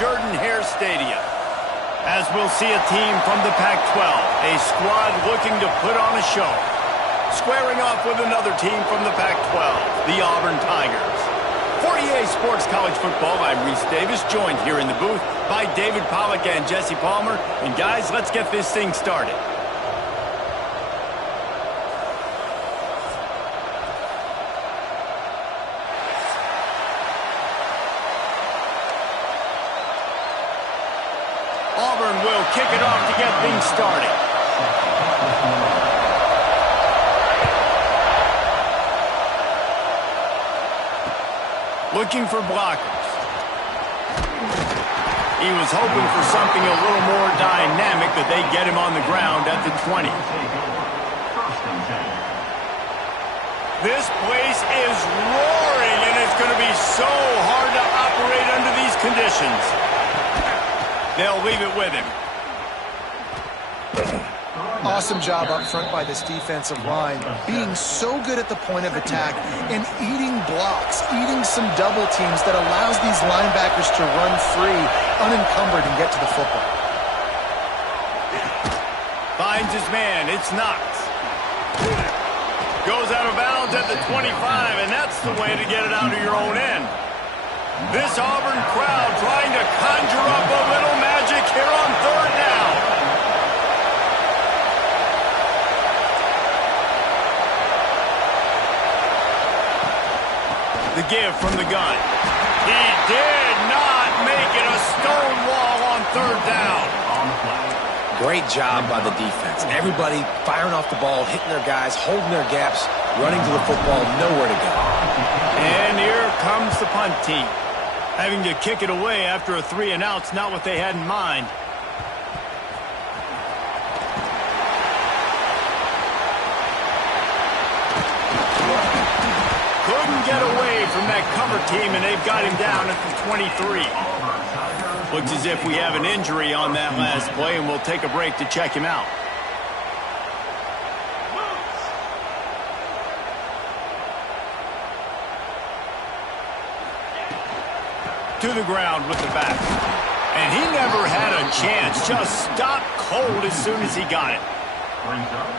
Jordan-Hare Stadium. As we'll see a team from the Pac-12, a squad looking to put on a show. Squaring off with another team from the Pac-12, the Auburn Tigers. For EA Sports College Football, I'm Reese Davis, joined here in the booth by David Pollack and Jesse Palmer. And guys, let's get this thing started. Auburn will kick it off to get things started. Looking for blockers. He was hoping for something a little more dynamic, but they get him on the ground at the 20. This place is roaring, and it's going to be so hard to operate under these conditions. They'll leave it with him. Awesome job up front by this defensive line, being so good at the point of attack and eating blocks, eating some double teams that allows these linebackers to run free, unencumbered, and get to the football. Finds his man. It's Knox. Goes out of bounds at the 25, and that's the way to get it out of your own end. This Auburn crowd trying to conjure up a little magic here on third down. The give from the gun. He did not make it a stone wall on third down. Great job by the defense. Everybody firing off the ball, hitting their guys, holding their gaps, running to the football, nowhere to go. And here comes the punt team. Having to kick it away after a 3-and-out's not what they had in mind. Couldn't get away from that cover team, and they've got him down at the 23. Looks as if we have an injury on that last play, and we'll take a break to check him out. To the ground with the back. And he never had a chance. Just stopped cold as soon as he got it.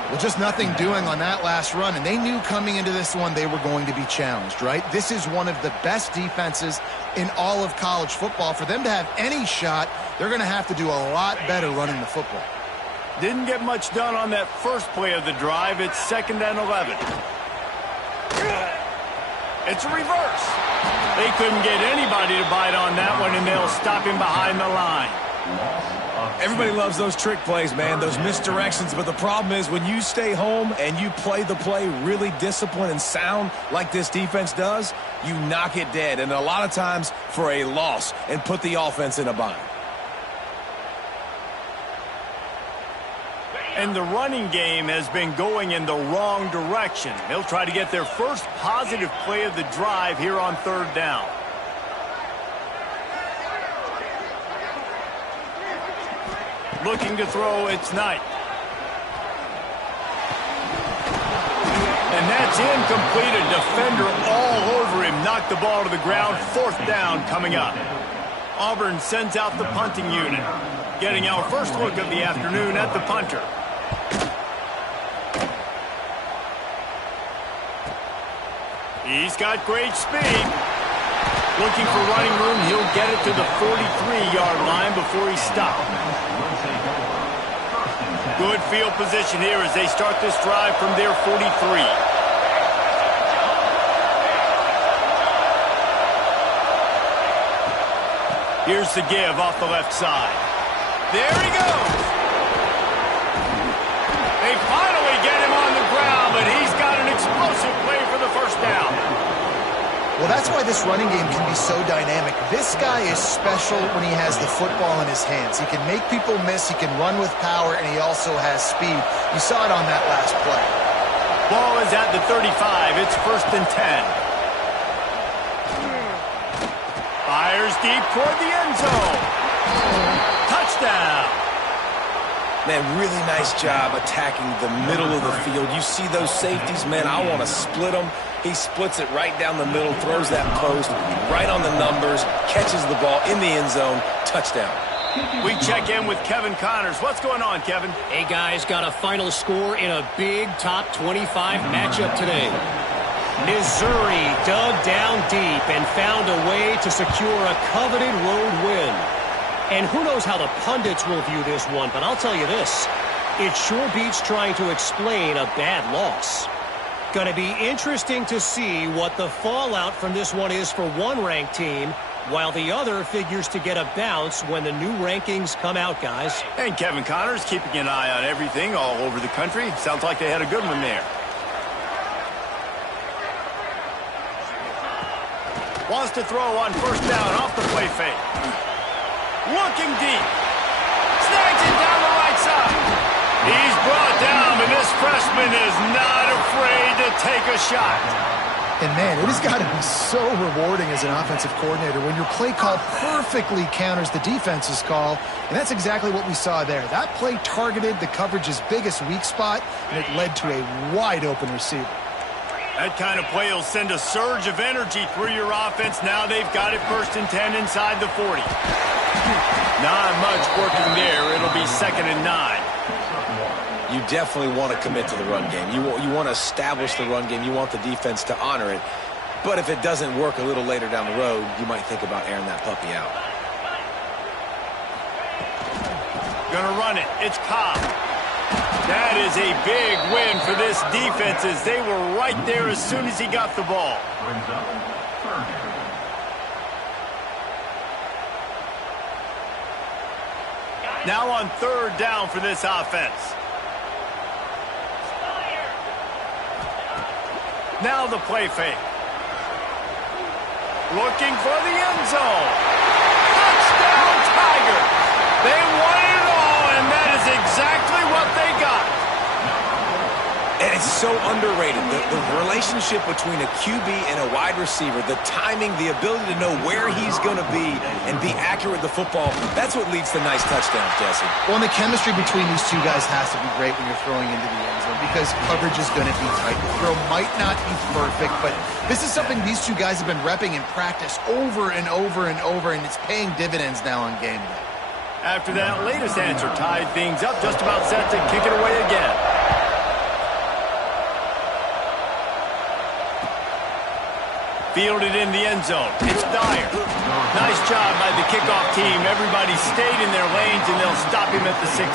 Well, just nothing doing on that last run, and they knew coming into this one they were going to be challenged, right? This is one of the best defenses in all of college football. For them to have any shot, they're going to have to do a lot better running the football. Didn't get much done on that first play of the drive. It's 2nd and 11. It's a reverse. They couldn't get anybody to bite on that one, and they'll stop him behind the line. Everybody loves those trick plays, man, those misdirections. But the problem is when you stay home and you play the play really disciplined and sound like this defense does, you knock it dead. And a lot of times for a loss and put the offense in a bind. And the running game has been going in the wrong direction. They'll try to get their first positive play of the drive here on third down. Looking to throw, it's Knight. And that's incomplete. A defender all over him. Knocked the ball to the ground. 4th down coming up. Auburn sends out the punting unit. Getting our first look of the afternoon at the punter. He's got great speed. Looking for running room. He'll get it to the 43-yard line before he stops. Good field position here as they start this drive from their 43. Here's the give off the left side. There he goes. They finally get him on the ground, but he's got an explosive play for the first down. Well, that's why this running game can be so dynamic. This guy is special when he has the football in his hands. He can make people miss, he can run with power, and he also has speed. You saw it on that last play. Ball is at the 35. It's 1st and 10. Fires deep toward the end zone. Touchdown. Man, really nice job attacking the middle of the field. You see those safeties, man, I want to split them. He splits it right down the middle, throws that post, right on the numbers, catches the ball in the end zone. touchdown. We check in with Kevin Connors. What's going on, Kevin? Hey, guys, got a final score in a big top 25 matchup today. Missouri dug down deep and found a way to secure a coveted road win. And who knows how the pundits will view this one, but I'll tell you this. It sure beats trying to explain a bad loss. Going to be interesting to see what the fallout from this one is for one ranked team, while the other figures to get a bounce when the new rankings come out, guys. And Kevin Connors keeping an eye on everything all over the country. Sounds like they had a good one there. Wants to throw on first down off the play fake. Looking deep. Snags it down the right side. He's brought down, and this freshman is not afraid to take a shot. And, man, it has got to be so rewarding as an offensive coordinator when your play call perfectly counters the defense's call, and that's exactly what we saw there. That play targeted the coverage's biggest weak spot, and it led to a wide-open receiver. That kind of play will send a surge of energy through your offense. Now they've got it 1st and 10 inside the 40. Not much working there. It'll be 2nd and 9. You definitely want to commit to the run game. You want to establish the run game. You want the defense to honor it. But if it doesn't work a little later down the road, you might think about airing that puppy out. Gonna run it. It's Cobb. That is a big win for this defense as they were right there as soon as he got the ball. Now on 3rd down for this offense. Now the play fake. Looking for the end zone. Touchdown, Tiger. They wanted it all, and that is exactly what they got. And it's so underrated. The relationship between a QB and a wide receiver, the timing, the ability to know where he's going to be and be accurate with the football, that's what leads to nice touchdowns, Jesse. Well, and the chemistry between these two guys has to be great when you're throwing into the end zone because coverage is going to be tight. The throw might not be perfect, but this is something these two guys have been repping in practice over and over and over, and it's paying dividends now on game day. After that latest answer tied things up, just about set to kick it away again. Fielded in the end zone. It's Dyer. Nice job by the kickoff team. Everybody stayed in their lanes, and they'll stop him at the 16.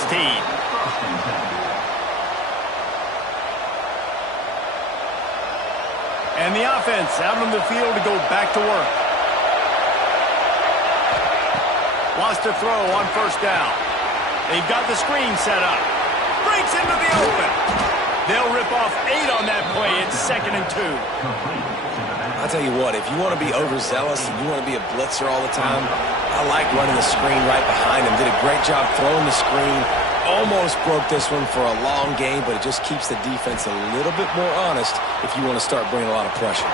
And the offense out on the field to go back to work. Wants to throw on 1st down. They've got the screen set up. Breaks into the open. They'll rip off 8 on that play. It's 2nd and 2. I'll tell you what, if you want to be overzealous and you want to be a blitzer all the time, I like running the screen right behind him. Did a great job throwing the screen. Almost broke this one for a long game, but it just keeps the defense a little bit more honest if you want to start bringing a lot of pressure.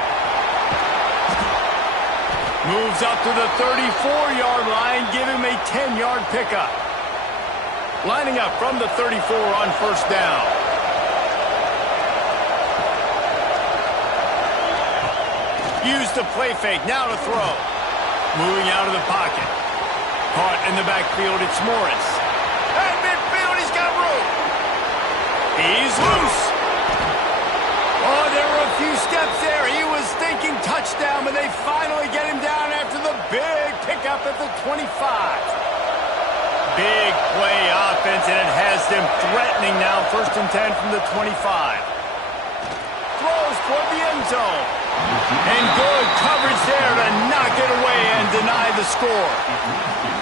Moves up to the 34-yard line, give him a 10-yard pickup. Lining up from the 34 on 1st down. Use the play fake, now to throw. Moving out of the pocket. Caught in the backfield, it's Morris. At midfield, he's got room. He's loose. Oh, there were a few steps there. He was thinking touchdown, but they finally get him down after the big pickup at the 25. Big play offense, and it has them threatening now. 1st and 10 from the 25. Throws toward the end zone. And good coverage there to knock it away and deny the score.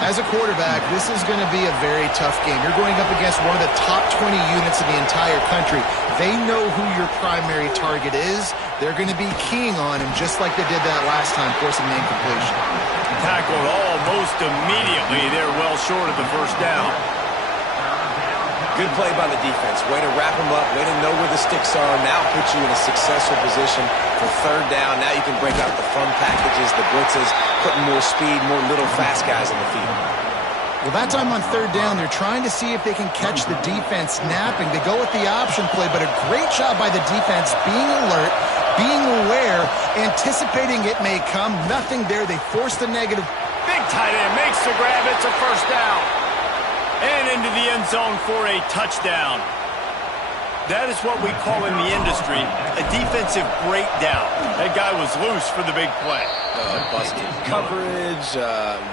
As a quarterback, this is going to be a very tough game. You're going up against one of the top 20 units in the entire country. They know who your primary target is. They're going to be keying on him just like they did that last time, forcing the incompletion. Tackled almost immediately. They're well short of the 1st down. Good play by the defense. Way to wrap them up. Way to know where the sticks are. Now put you in a successful position for 3rd down. Now you can break out the fun packages, the blitzes, putting more speed, more little fast guys in the field. Well, that time on 3rd down, they're trying to see if they can catch the defense napping. They go with the option play, but a great job by the defense being alert, being aware, anticipating it may come. Nothing there. They force the negative. Big big tight end makes the grab. It's a first down. And into the end zone for a touchdown. That is what we call in the industry a defensive breakdown. That guy was loose for the big play. Busted coverage,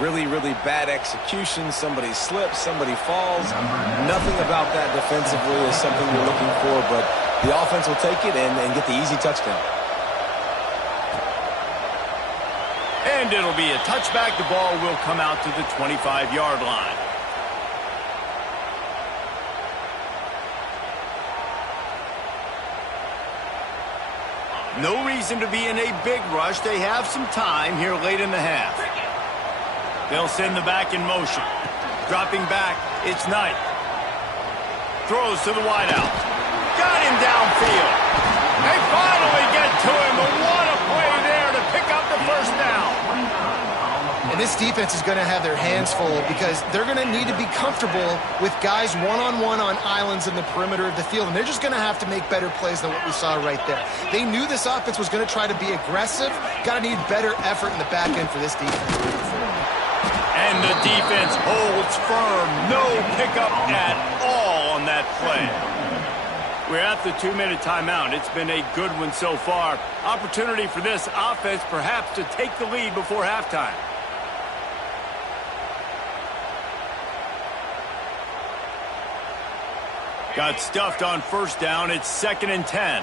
really, really bad execution. Somebody slips, somebody falls. Nothing about that defensively is something you're looking for, but the offense will take it and get the easy touchdown. And it'll be a touchback. The ball will come out to the 25-yard line. No reason to be in a big rush. They have some time here late in the half. They'll send the back in motion. Dropping back, it's Knight. Throws to the wideout. Got him downfield. They finally get to him. But what a play there to pick up the first down. And this defense is going to have their hands full because they're going to need to be comfortable with guys one-on-one on islands in the perimeter of the field. And they're just going to have to make better plays than what we saw right there. They knew this offense was going to try to be aggressive. Got to need better effort in the back end for this defense. And the defense holds firm. No pickup at all on that play. We're at the 2-minute timeout. It's been a good one so far. Opportunity for this offense perhaps to take the lead before halftime. Got stuffed on first down. It's 2nd and 10.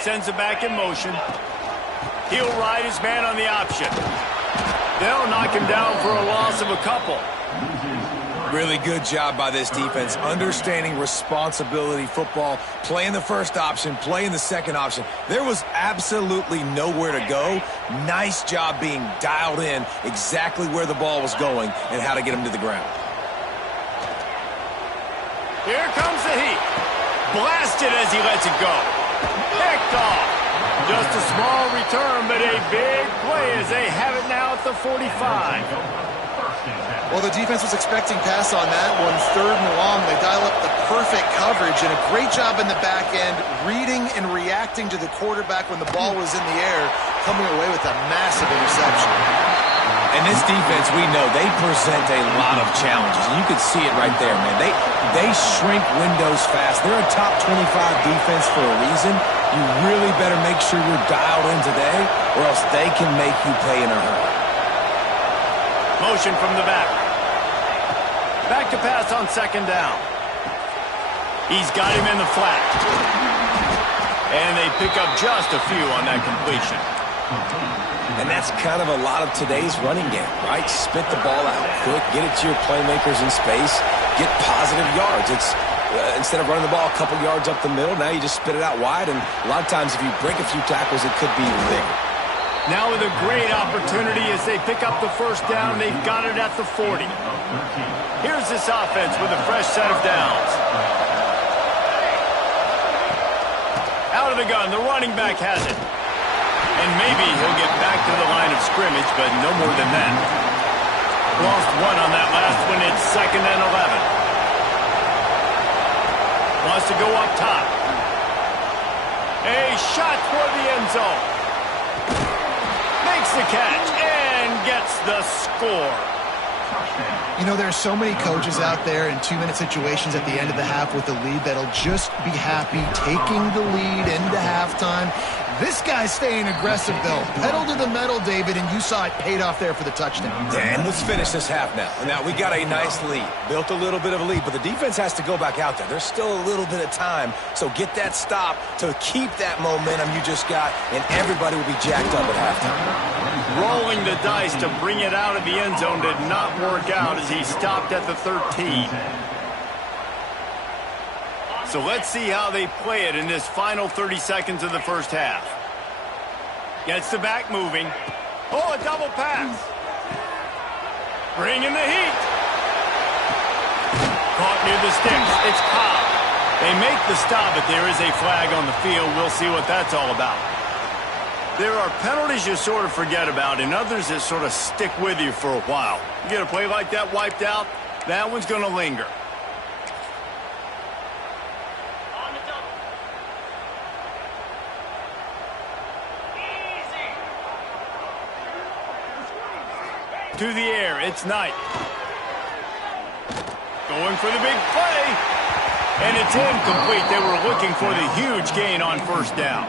Sends it back in motion. He'll ride his man on the option. They'll knock him down for a loss of a couple. Really good job by this defense, understanding responsibility football, playing the first option, playing the second option. There was absolutely nowhere to go. Nice job being dialed in exactly where the ball was going and how to get him to the ground. Here comes the heat. Blasted as he lets it go. Picked off. Just a small return, but a big play as they have it now at the 45. Well, the defense was expecting pass on that one, 3rd and long. They dial up the perfect coverage and a great job in the back end, reading and reacting to the quarterback when the ball was in the air, coming away with a massive interception. And this defense, we know, they present a lot of challenges. And you can see it right there, man. They shrink windows fast. They're a top 25 defense for a reason. You really better make sure you're dialed in today, or else they can make you pay in a hurry. Motion from the back. Back to pass on 2nd down. He's got him in the flat. And they pick up just a few on that completion. And that's kind of a lot of today's running game, right? Spit the ball out quick, get it to your playmakers in space, get positive yards. It's instead of running the ball a couple yards up the middle, now you just spit it out wide. And a lot of times if you break a few tackles, it could be big. Now with a great opportunity as they pick up the first down. They've got it at the 40. Here's this offense with a fresh set of downs. Out of the gun, the running back has it. And maybe he'll get back to the line of scrimmage, but no more than that. Lost one on that last one. It's 2nd and 11. Wants to go up top. A shot toward the end zone. Makes the catch and gets the score. You know, there are so many coaches out there in 2-minute situations at the end of the half with the lead that'll just be happy taking the lead into halftime. This guy's staying aggressive, though. Pedal to the metal, David, and you saw it paid off there for the touchdown. And let's finish this half now. Now, we got a nice lead. Built a little bit of a lead, but the defense has to go back out there. There's still a little bit of time, so get that stop to keep that momentum you just got, and everybody will be jacked up at halftime. Rolling the dice to bring it out of the end zone did not work out as he stopped at the 13. So let's see how they play it in this final 30 seconds of the first half. Gets the back moving. Oh, a double pass. Bringing the heat. Caught near the sticks. It's Cobb. They make the stop, but there is a flag on the field. We'll see what that's all about. There are penalties you sort of forget about and others that sort of stick with you for a while. You get a play like that wiped out, that one's going to linger. to the air. It's Knight. Going for the big play. And it's incomplete. They were looking for the huge gain on first down.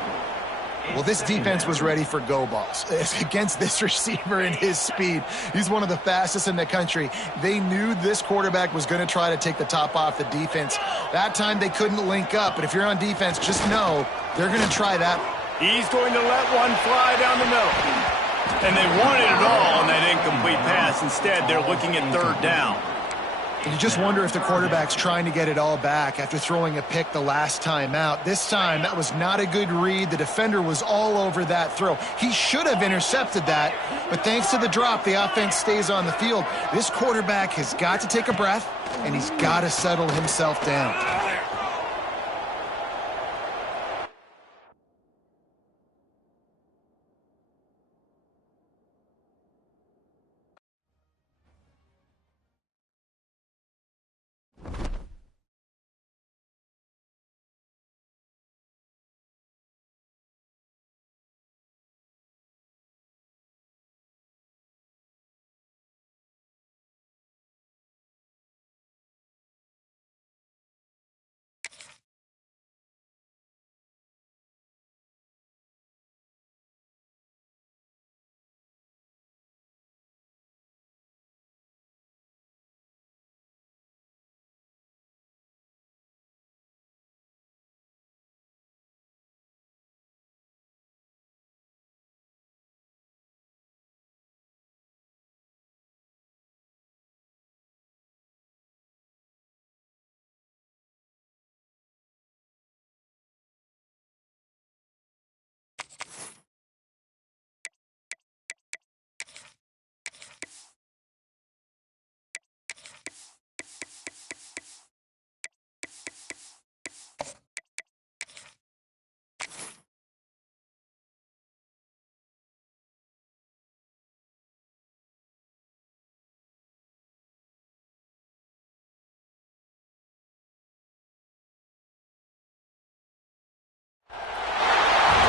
Well, this defense was ready for go balls. Against this receiver and his speed, he's one of the fastest in the country. They knew this quarterback was going to try to take the top off the defense. That time they couldn't link up, but if you're on defense, just know they're going to try that. He's going to let one fly down the middle. And they wanted it all on that incomplete pass. Instead, they're looking at third down. You just wonder if the quarterback's trying to get it all back after throwing a pick the last time out. This time, that was not a good read. The defender was all over that throw. He should have intercepted that, but thanks to the drop, the offense stays on the field. This quarterback has got to take a breath, and he's got to settle himself down.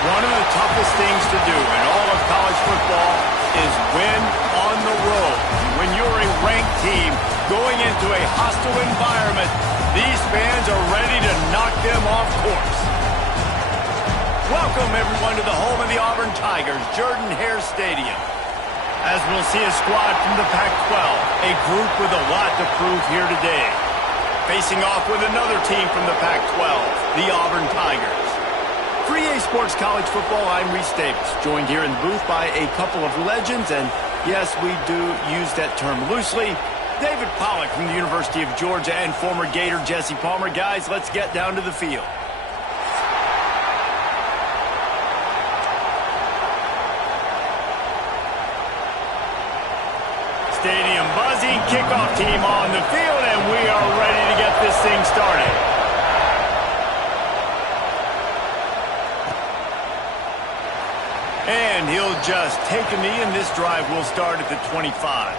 One of the toughest things to do in all of college football is win on the road. When you're a ranked team going into a hostile environment, these fans are ready to knock them off course. Welcome, everyone, to the home of the Auburn Tigers, Jordan-Hare Stadium. As we'll see a squad from the Pac-12, a group with a lot to prove here today. Facing off with another team from the Pac-12, the Auburn Tigers. For EA Sports College Football, I'm Reese Davis, joined here in the booth by a couple of legends, and yes, we do use that term loosely. David Pollack from the University of Georgia and former Gator Jesse Palmer. Guys, let's get down to the field. Stadium buzzing, kickoff team on the field, and we are ready to get this thing started. And he'll just take a knee, and this drive will start at the 25.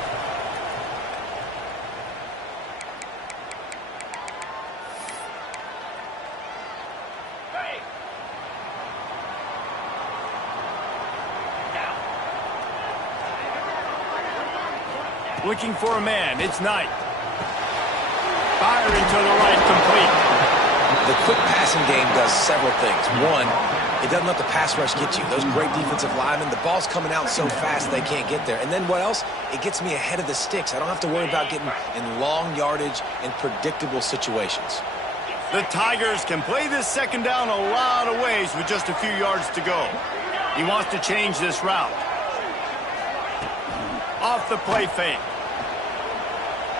Looking for a man, it's Knight. Firing to the right, complete. The quick passing game does several things. One, it doesn't let the pass rush get you. Those great defensive linemen, the ball's coming out so fast they can't get there. And then what else? It gets me ahead of the sticks. I don't have to worry about getting in long yardage and predictable situations. The Tigers can play this second down a lot of ways with just a few yards to go. He wants to change this route. Off the play fake.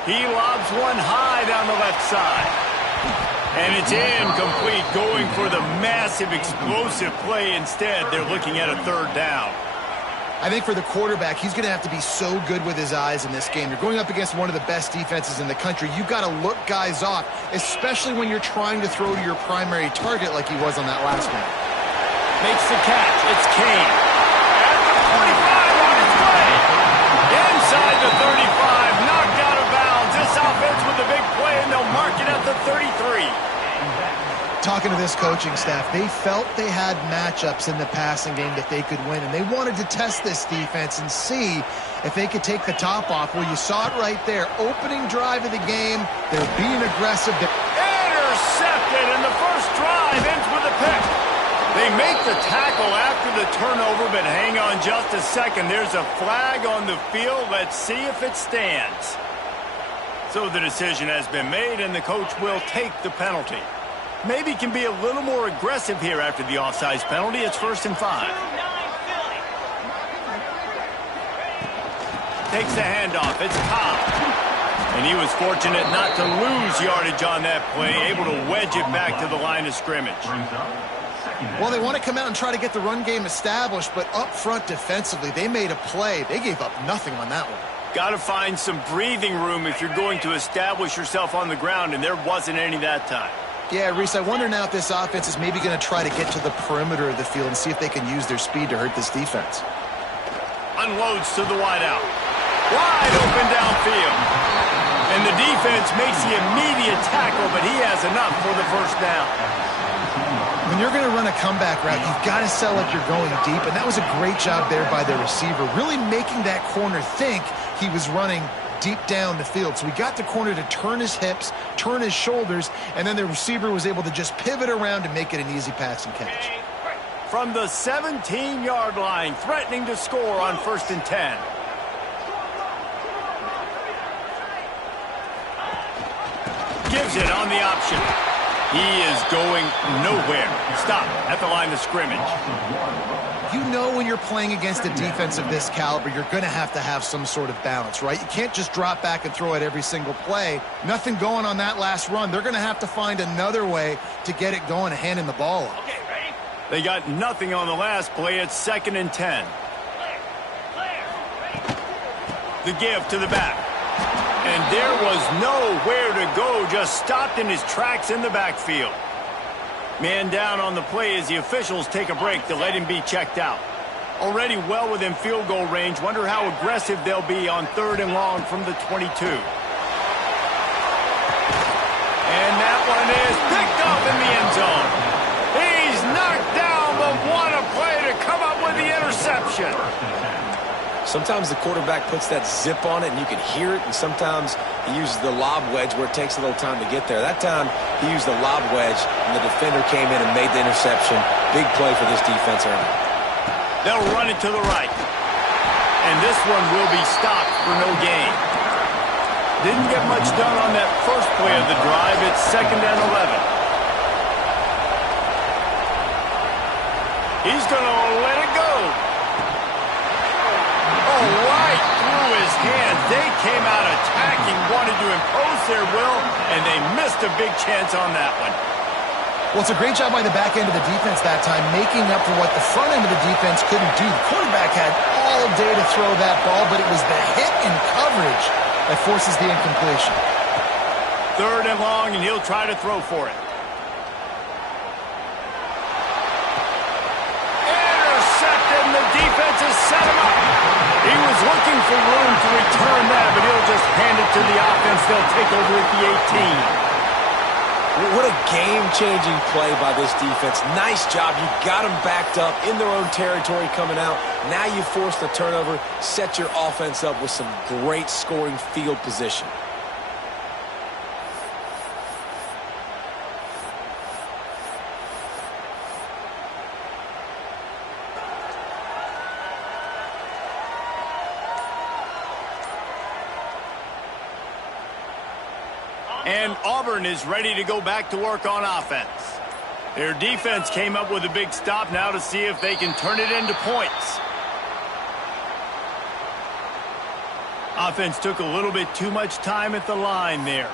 He lobs one high down the left side. And it's incomplete, going for the massive, explosive play instead. They're looking at a third down. I think for the quarterback, he's going to have to be so good with his eyes in this game. You're going up against one of the best defenses in the country. You've got to look guys off, especially when you're trying to throw to your primary target like he was on that last one. Makes the catch. It's Kane. At the 45 on its way. Inside the 35, knocked out of bounds. This offense with the big play, and they'll mark it at the 33. Talking to this coaching staff, they felt they had matchups in the passing game that they could win, and they wanted to test this defense and see if they could take the top off. Well, you saw it right there. Opening drive of the game, they're being aggressive. Intercepted, and the first drive ends with a pick. They make the tackle after the turnover, but hang on just a second. There's a flag on the field. Let's see if it stands. So the decision has been made, and the coach will take the penalty. Maybe can be a little more aggressive here after the offsides penalty. It's 1st and 5. Takes the handoff. It's Cobb. And he was fortunate not to lose yardage on that play, able to wedge it back to the line of scrimmage. Well, they want to come out and try to get the run game established, but up front defensively, they made a play. They gave up nothing on that one. Got to find some breathing room if you're going to establish yourself on the ground, and there wasn't any that time. Yeah, Reese, I wonder now if this offense is maybe going to try to get to the perimeter of the field and see if they can use their speed to hurt this defense. Unloads to the wideout. Wide open downfield. And the defense makes the immediate tackle, but he has enough for the first down. When you're going to run a comeback route, you've got to sell like you're going deep, and that was a great job there by the receiver, really making that corner think he was running deep down the field. So we got the corner to turn his hips, turn his shoulders, and then the receiver was able to just pivot around and make it an easy pass and catch. From the 17-yard line, threatening to score on 1st and 10. Gives it on the option. He is going nowhere. Stop at the line of scrimmage. You know when you're playing against a defense of this caliber, you're going to have some sort of balance, right? You can't just drop back and throw it every single play. Nothing going on that last run. They're going to have to find another way to get it going and handing the ball off. Okay, ready? They got nothing on the last play. It's 2nd and 10. The give to the back. And there was nowhere to go, just stopped in his tracks in the backfield. Man down on the play as the officials take a break to let him be checked out. Already well within field goal range. Wonder how aggressive they'll be on 3rd and long from the 22. And that one is picked up in the end zone. He's knocked down, but what a play to come up with the interception. Sometimes the quarterback puts that zip on it and you can hear it, and sometimes he uses the lob wedge where it takes a little time to get there. That time he used the lob wedge and the defender came in and made the interception. Big play for this defense early. They'll run it to the right. And this one will be stopped for no gain. Didn't get much done on that first play of the drive. It's 2nd and 11. He's going to let it go. Right through his hands. They came out attacking, wanted to impose their will, and they missed a big chance on that one. Well, it's a great job by the back end of the defense that time, making up for what the front end of the defense couldn't do. The quarterback had all day to throw that ball, but it was the hit in coverage that forces the incompletion. 3rd and long, and he'll try to throw for it. Intercepted, and the defense has set him up. He was looking for room to return that, but he'll just hand it to the offense. They'll take over at the 18. What a game-changing play by this defense. Nice job. You got them backed up in their own territory coming out. Now you force the turnover, set your offense up with some great scoring field position. And Auburn is ready to go back to work on offense. Their defense came up with a big stop now to see if they can turn it into points. Offense took a little bit too much time at the line there.